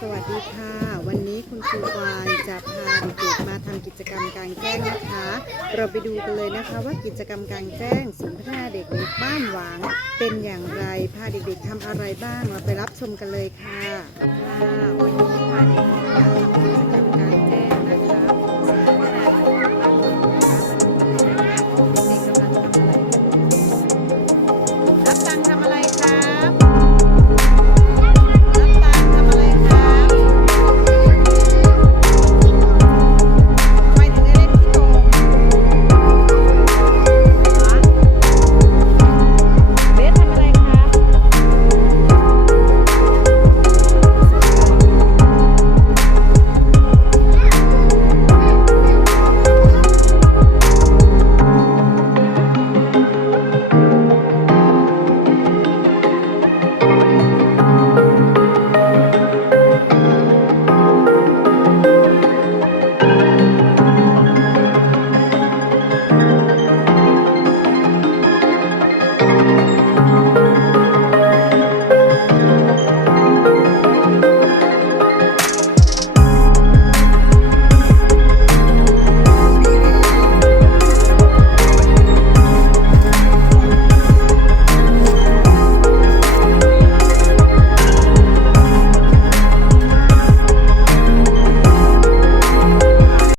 สวัสดีค่ะวันนี้คุณครูวานจะพาเด็กๆมาทำกิจกรรมกลางแจ้งนะคะ เราไปดูกันเลยนะคะว่ากิจกรรมกลางแจ้งศูนย์พัฒนาเด็กเล็กบ้านหวางเป็นอย่างไรพาเด็กๆทำอะไรบ้างเราไปรับชมกันเลยค่ะ